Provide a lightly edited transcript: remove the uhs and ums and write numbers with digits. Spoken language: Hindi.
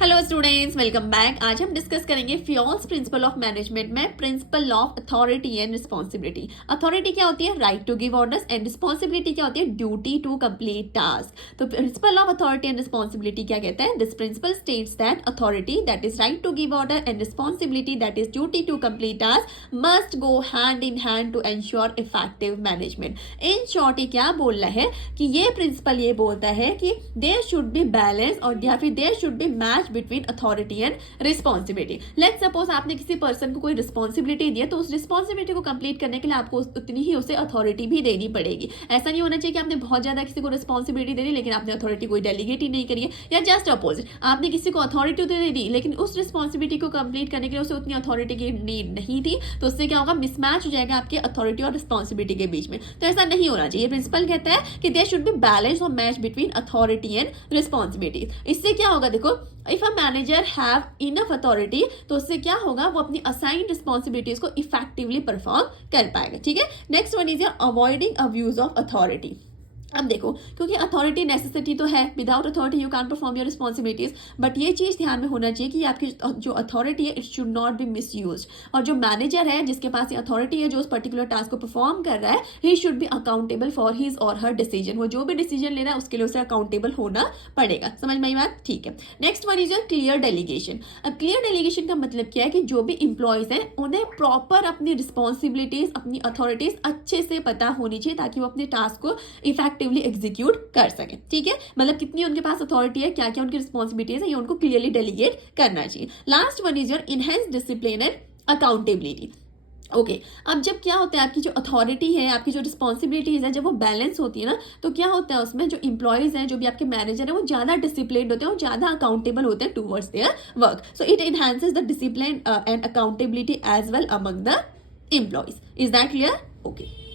Hello students, welcome back. आज हम डिस्कस करेंगे फियोल्स प्रिंसिपल ऑफ मैनेजमेंट में principle of authority and responsibility. Authority क्या होती है? Right to give orders. And responsibility क्या होती है? Duty to complete task. तो principle of authority and responsibility क्या कहते हैं? This principle states that authority that is right to give order and responsibility that is duty to complete task must go hand in hand to ensure effective management. In short ये क्या बोल रहा है कि ये प्रिंसिपल ये बोलता है कि देयर शुड बी बैलेंस और या फिर there should be match between authority and responsibility. Let's suppose आपने किसी पर्सन को कोई रिस्पॉन्सिबिलिटी दी है, तो उस रिस्पॉन्सिबिलिटी को कंप्लीट करने के लिए आपको उतनी ही उसे अथॉरिटी भी देनी पड़ेगी। ऐसा नहीं होना चाहिए कि आपने बहुत ज्यादा किसी को रिस्पॉन्सिबिलिटी दे दी लेकिन आपने अथॉरिटी कोई डेलीगेट ही नहीं करी है, या जस्ट अपोजिट आपने किसी को अथॉरिटी तो दे दी लेकिन उस रिस्पॉन्सिबिलिटी को कंप्लीट करने के लिए उसे उतनी अथॉरिटी की नीड नहीं थी, तो उससे क्या होगा? मिसमैच हो जाएगा आपके अथॉरिटी और रिस्पॉन्सिबिलिटी के बीच में। तो ऐसा नहीं होना चाहिए। प्रिंसिपल कहता है कि देयर शुड बी बैलेंस और match between authority and responsibility. इससे क्या होगा? देखो, if a manager have enough authority तो उससे क्या होगा? वो अपनी असाइंड रिस्पॉन्सिबिलिटीज को इफेक्टिवली परफॉर्म कर पाएगा। ठीक है, next one is avoiding abuse of authority. अब देखो, क्योंकि अथॉरिटी नेसेसिटी तो है, without authority you can perform your responsibilities, but ये चीज ध्यान में होना चाहिए कि आपकी जो अथॉरिटी है it should not be misused. और जो मैनेजर है जिसके पास ये अथॉरिटी है जो उस पर्टिकुलर टास्क को परफॉर्म कर रहा है, he should be accountable for his और हर डिसीजन। वो जो भी डिसीजन ले रहा है उसके लिए उसे अकाउंटेबल होना पड़ेगा। समझ में आई बात? ठीक है, next one is your clear delegation. अब क्लियर डेलीगेशन का मतलब क्या है कि जो भी इंप्लॉयज हैं उन्हें प्रॉपर अपनी रिस्पॉन्सिबिलिटीज, अपनी अथॉरिटीज अच्छे से पता होनी चाहिए ताकि वो अपने टास्क को इफेक्टिवली एग्जीक्यूट कर सके। ठीक है, मतलब कितनी उनके पास अथॉरिटी है, क्या क्या उनकी रिस्पॉन्सिबिलिटीज है, ये उनको क्लियरली डेलीगेट करना चाहिए। Last one is your enhance discipline and accountability. Okay, अब जब क्या होता है आपकी जो अथॉरिटी है, आपकी जो रिस्पॉन्सिबिलिटीज है, जब वो बैलेंस होती है ना, तो क्या होता है उसमें जो इंप्लॉयज हैं, जो भी आपके मैनेजर है, वो ज्यादा डिसिप्लिन होते हैं, वो ज्यादा अकाउंटेबल होते हैं towards their work. So it enhances the discipline and accountability as well among the employees. Is that clear? Okay.